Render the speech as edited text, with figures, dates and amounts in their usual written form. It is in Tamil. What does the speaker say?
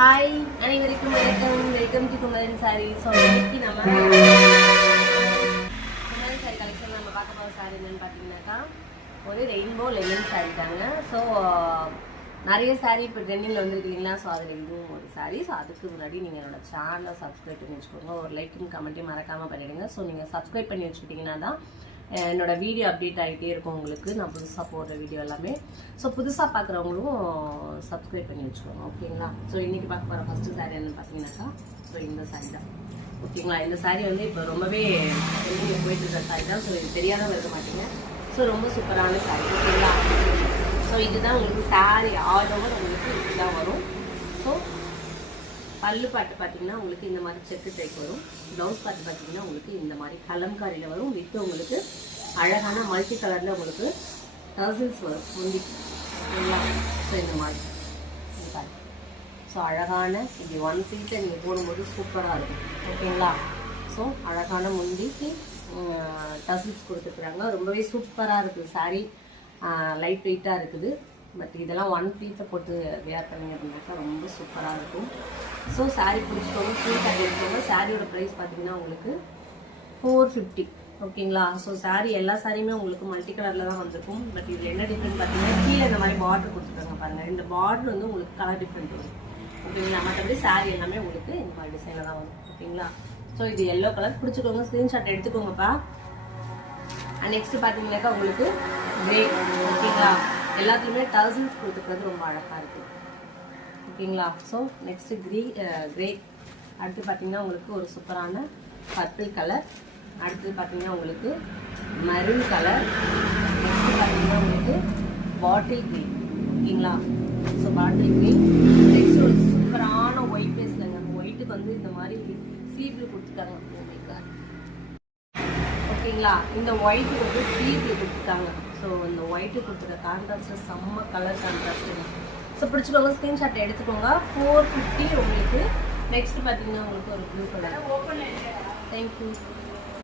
ஹாய் அனைவருக்கும் welcome to Kumaran sorry. So இன்னைக்கு நம்ம குமரன் சாரி கலெக்ஷன் நம்ம பார்க்க போகிற சாரி என்னன்னு பார்த்தீங்கன்னாக்கா ஒரு ரெயின்போ லெமன் சாரி தாங்க. ஸோ நிறைய சாரி இப்போ ட்ரெண்டிங்கில் வந்துருக்கு இல்லைங்களா. ஸோ அதில் இதுவும் ஒரு சாரி. ஸோ அதுக்கு முன்னாடி நீங்கள் என்னோட சேனலை சப்ஸ்கிரைப் பண்ணி வச்சுக்கோங்க. ஒரு லைக்கும் கமெண்ட்டையும் மறக்காமல் பண்ணிவிடுங்க. ஸோ நீங்கள் சப்ஸ்கிரைப் பண்ணி வச்சுக்கிட்டிங்கன்னா தான் என்னோட வீடியோ அப்டேட் ஆகிட்டே இருக்கும் உங்களுக்கு, நான் புதுசாக போடுற வீடியோ எல்லாமே. ஸோ புதுசாக பார்க்குறவங்களும் சப்ஸ்கிரைப் பண்ணி வச்சுக்கோங்க, ஓகேங்களா. ஸோ இன்றைக்கி பார்க்க போகிற ஃபஸ்ட்டு சாரீ என்னென்னு பார்த்தீங்கன்னாக்கா ஸோ இந்த சாரீ தான், ஓகேங்களா. இந்த சாரீ வந்து இப்போ ரொம்பவே போயிட்டு இருக்கிற சாரீ தான். ஸோ இது தெரியாத இருக்க மாட்டீங்க. ஸோ ரொம்ப சூப்பரான சாரீ, ஓகேங்களா. ஸோ இதுதான் உங்களுக்கு சாரீ ஆல் ஓவர் உங்களுக்கு இதுதான் வரும். ஸோ பல்லு பாட்டு பார்த்தீங்கன்னா உங்களுக்கு இந்த மாதிரி செட்டு டைப் வரும். ப்ளவுஸ் பாட்டு பார்த்தீங்கன்னா உங்களுக்கு இந்த மாதிரி கலம்காரியில் வரும். வித்து உங்களுக்கு அழகான மல்டி கலரில் உங்களுக்கு டர்சல்ஸ் வரும் முந்தி, ஓகேங்களா. ஸோ இந்த மாதிரி ஸோ அழகான இப்படி ஒன் பீஸில் நீங்கள் போடும்போது சூப்பராக இருக்கும், ஓகேங்களா. ஸோ அழகான முந்திக்கு டர்சல்ஸ் கொடுத்துருக்குறாங்க. ரொம்பவே சூப்பராக இருக்குது சாரீ. லைட் வெயிட்டாக இருக்குது. பட் இதெல்லாம் ஒன் பீஸை போட்டு வேர் பண்ணிங்க அப்படின்னாக்கா ரொம்ப சூப்பராக இருக்கும். ஸோ சாரீ பிடிச்சிக்கோங்க, ஃபுல் கட் எடுத்துக்கோங்க. சாரியோட ப்ரைஸ் பார்த்தீங்கன்னா உங்களுக்கு 450, ஓகேங்களா. ஸோ சாரீ எல்லா சாரியுமே உங்களுக்கு மல்டி கலரில் தான் வந்திருக்கும். பட் இதில் என்ன டிஃப்ரெண்ட் பார்த்தீங்கன்னா கீழே இந்த மாதிரி பார்டர் கொடுத்துருக்காங்க பாருங்கள். இந்த பார்டர் வந்து உங்களுக்கு கலர் டிஃப்ரெண்ட் வரும், ஓகேங்களா. மற்றபடி சாரீ எல்லாமே உங்களுக்கு இந்த மாதிரி டிசைனில் தான் வரும், ஓகேங்களா. ஸோ இது எல்லோ கலர் பிடிச்சிக்கோங்க, ஸ்க்ரீன்ஷாட் எடுத்துக்கோங்கப்பா. அண்ட் நெக்ஸ்ட் பார்த்தீங்கன்னாக்கா உங்களுக்கு கிரே, ஓகேங்களா. எல்லாத்துலேயுமே டர்சல்ஸ் கொடுத்துக்கிறது ரொம்ப அழகாக இருக்குது, ஓகேங்களா. So next grey. அடுத்து பார்த்தீங்கன்னா உங்களுக்கு ஒரு சூப்பரான பர்பிள் கலர். அடுத்து பார்த்தீங்கன்னா உங்களுக்கு மெரூன் கலர். நெக்ஸ்ட்டு பார்த்தீங்கன்னா உங்களுக்கு பாட்டில் க்ரீன், ஓகேங்களா. So bottle green. நெக்ஸ்ட் ஒரு சூப்பரான ஒயிட் பேஸ்லங்க. அந்த ஒயிட்டுக்கு வந்து இந்த மாதிரி சீப்பில் கொடுத்துட்டாங்க, ஓகேங்களா. இந்த ஒயிட்டு வந்து சீப்பில் கொடுத்துட்டாங்க. ஸோ இந்த ஒயிட்டு கொடுத்துருக்க கான்ட்ராஸ்ட்டு செம்ம கலர் கான்ட்ராஸ்ட்டுங்க. ஸோ பிடிச்சிக்கோங்க, ஸ்க்ரீன்ஷாட் எடுத்துக்கோங்க. 450 உங்களுக்கு. நெக்ஸ்ட் பார்த்தீங்கன்னா உங்களுக்கு ஒரு ப்ளூ கலர். தேங்க்யூ.